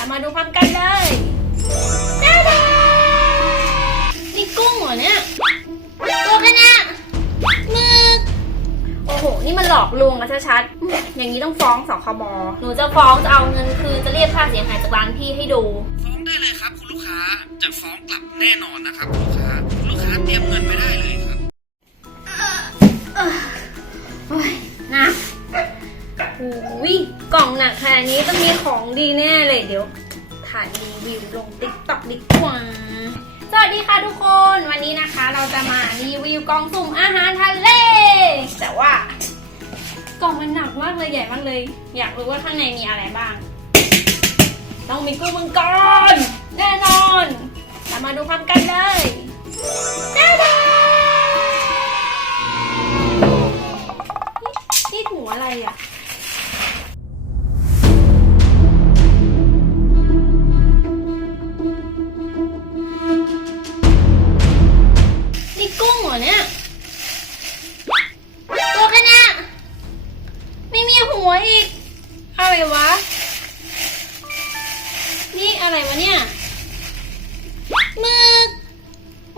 เรามาดูพร้อมกันเลยได้เลยนี่กุ้งเหรอเนี่ย ตัวขนาดหมึก โอ้โห นี่มันหลอกลวงกันชัดๆ อย่างนี้ต้องฟ้องสคบหนูจะฟ้องจะเอาเงินคืนจะเรียกค่าเสียหายจากร้านพี่ให้ดู ฟ้องได้เลยครับ คุณลูกค้า จะฟ้องกลับแน่นอนนะครับคุณลูกค้า คุณลูกค้าเตรียมเงินไว้ได้เลย ยกล่องหนักขนาดนี้ต้องมีของดีแน่เลยเดี๋ยว ถ่ายรีวิวลงติ๊กต็อกดีกว่า สวัสดีค่ะทุกคนวันนี้นะคะ เราจะมารีวิวกล่องสุ่มอาหารทะเล แต่ว่ากล่องมันหนักมากเลยใหญ่มากเลย อยากรู้ว่าข้างในมีอะไรบ้าง ต้องมีกุ้งมังกรแน่นอนเรามาดูพร้อมกันเลยนี่ถุงอะไรอะ วะ นี่อะไรวะเนี่ยหมึก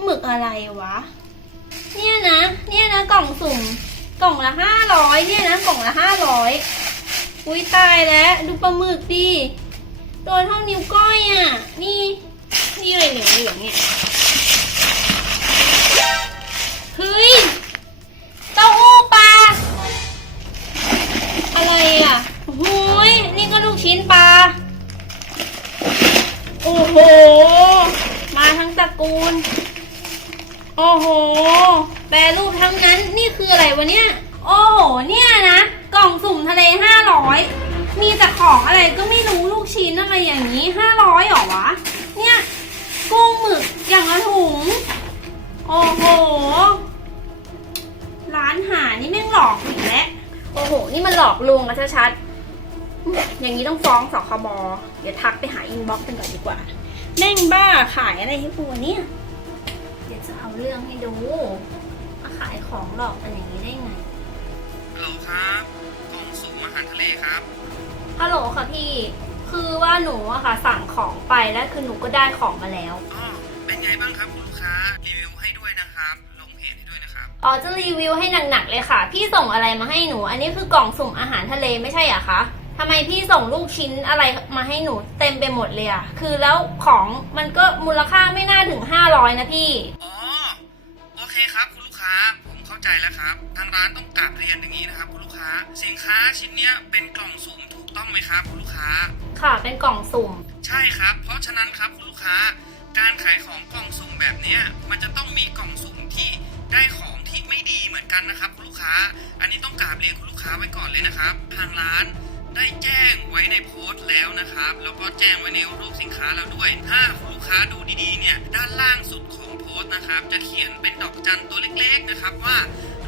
หมึกอะไรวะ เนี่ยนะ เนี่ยนะกล่องสุ่ม กล่องละห้าร้อยเนี่ยนะกล่องละห้าร้อยอุ้ยตายแล้ว ดูปลาหมึกดิตัวเท่านิ้วก้อยอะ นี่ นี่อะไรเหลืองเหลืองๆเนี่ย โอ้โห มาทั้งตระกูล โอ้โห แปรรูปทั้งนั้น นี่คืออะไรวะเนี่ย โอ้โห เนี่ยนะ กล่องสุ่มทะเลห้าร้อย มีแต่ของอะไรก็ไม่รู้ลูกชิ้นอะไรอย่างนี้ห้าร้อยหรอวะ เนี่ย กุ้งหมึกอย่างละถุง โอ้โห ร้านหานี่แม่งหลอกอีกแล้ว โอ้โห นี่มันหลอกลวงกันชัดๆ อย่างนี้ต้องฟ้องสคบเดี๋ยวทักไปหาอินบ็อกซ์กันก่อนดีกว่า แม่งบ้าขายอะไรให้กูวะเนี่ย เดี๋ยวจะเอาเรื่องให้ดูมาขายของหลอกกันอย่างนี้ได้ไง ฮัลโหลครับกล่องสุ่มอาหารทะเลครับ ฮัลโหลค่ะพี่ คือว่าหนูอะค่ะสั่งของไปแล้วคือหนูก็ได้ของมาแล้ว อ๋อ เป็นไงบ้างครับคุณลูกค้า รีวิวให้ด้วยนะครับ ลงเพจให้ด้วยนะครับ อ๋อจะรีวิวให้หนักๆเลยค่ะ พี่ส่งอะไรมาให้หนู อันนี้คือกล่องสุ่มอาหารทะเลไม่ใช่เหรอะคะทำไมพี่ส่งลูกชิ้นอะไรมาให้หนูเต็มไปหมดเลยอะคือแล้วของมันก็มูลค่าไม่น่าถึง 500 นะพี่ อ๋อ โอเคครับคุณลูกค้า ผมเข้าใจแล้วครับ ทางร้านต้องกราบเรียนอย่างนี้นะครับ คุณลูกค้า สินค้าชิ้นเนี้ยเป็นกล่องสุ่มถูกต้องไหมครับ คุณลูกค้า ค่ะเป็นกล่องสุ่ม ใช่ครับ เพราะฉะนั้นครับคุณลูกค้า การขายของกล่องสุ่มแบบเนี้ยมันจะต้องมีกล่องสุ่มที่ได้ของที่ไม่ดีเหมือนกันนะครับ คุณลูกค้า อันนี้ต้องกราบเรียนคุณลูกค้าไว้ก่อนเลยนะครับ ทางร้าน ได้แจ้งไว้ในโพสต์แล้วนะครับ แล้วก็แจ้งไว้ในรูปสินค้าแล้วด้วย ถ้าคุณลูกค้าดูดีๆเนี่ยด้านล่างสุดของโพสต์นะครับ จะเขียนเป็นดอกจันตัวเล็กๆนะครับว่า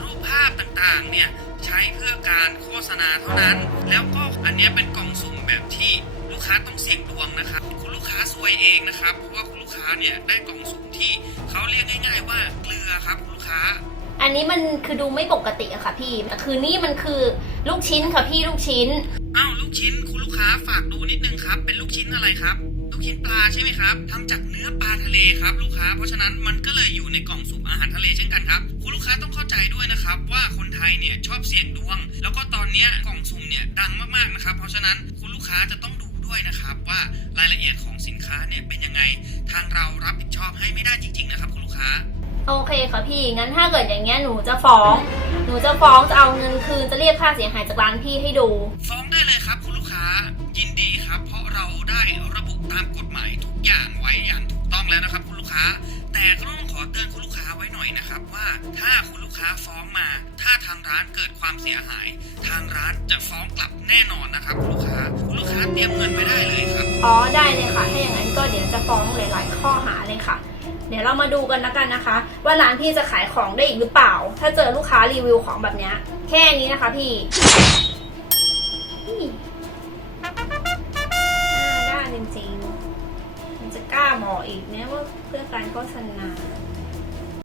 รูปภาพต่างๆเนี่ยใช้เพื่อการโฆษณาเท่านั้น แล้วก็อันนี้เป็นกล่องสุ่มแบบที่ลูกค้าต้องเสี่ยงดวงนะครับ คุณลูกค้าซวยเองนะครับเพราะว่าคุณลูกค้าเนี่ยได้กล่องสุ่มที่เขาเรียกง่าย ๆ ว่าเกลือครับคุณลูกค้า อันนี้มันคือดูไม่ปกติอะค่ะพี่แต่คือนี่มันคือลูกชิ้นค่ะพี่ลูกชิ้น อ้าวลูกชิ้นคุณลูกค้าฝากดูนิดนึงครับ เป็นลูกชิ้นอะไรครับ ลูกชิ้นปลาใช่ไหมครับทำจากเนื้อปลาทะเลครับ ลูกค้า เพราะฉะนั้นมันก็เลยอยู่ในกล่องสุ่มอาหารทะเลเช่นกันครับ คุณลูกค้าต้องเข้าใจด้วยนะครับ ว่าคนไทยเนี่ยชอบเสี่ยงดวง แล้วก็ตอนเนี้ยกล่องสุ่มเนี่ยดังมากๆนะครับ เพราะฉะนั้นคุณลูกค้าจะต้องดูด้วยนะครับว่ารายละเอียดของสินค้าเนี่ยเป็นยังไง ทางเรารับผิดชอบให้ไม่ได้จริง ๆ นะครับ คุณลูกค้า โอเคค่ะพี่ งั้นถ้าเกิดอย่างเงี้ยหนูจะฟ้อง หนูจะฟ้องจะเอาเงินคืนจะเรียกค่าเสียหายจากร้านพี่ให้ดู ฟ้องได้เลยครับคุณลูกค้า ยินดีครับ เพราะเราได้ระบุตามกฎหมายทุกอย่างไว้อย่างถูกต้องแล้วนะครับ คุณลูกค้า แต่ก็ต้องขอเตือนคุณลูกค้าไว้หน่อยนะครับว่าถ้าคุณลูกค้าฟ้องมา ถ้าทางร้านเกิดความเสียหาย ทางร้านจะฟ้องกลับแน่นอนนะครับคุณลูกค้า คุณลูกค้าเตรียมเงินไว้ได้เลยครับ อ๋อได้เลยค่ะ ถ้าอย่างนั้นก็เดี๋ยวจะฟ้องหลาย ๆ ข้อหาเลยค่ะ เดี๋ยวเรามาดูกันแล้วกันนะคะ ว่าร้านพี่จะขายของได้อีกหรือเปล่า ถ้าเจอลูกค้ารีวิวของแบบนี้แค่นี้นะคะพี่น่าด้านจริงๆ มันจะกล้าบอกอีกเนี่ยว่าเพื่อการโฆษณา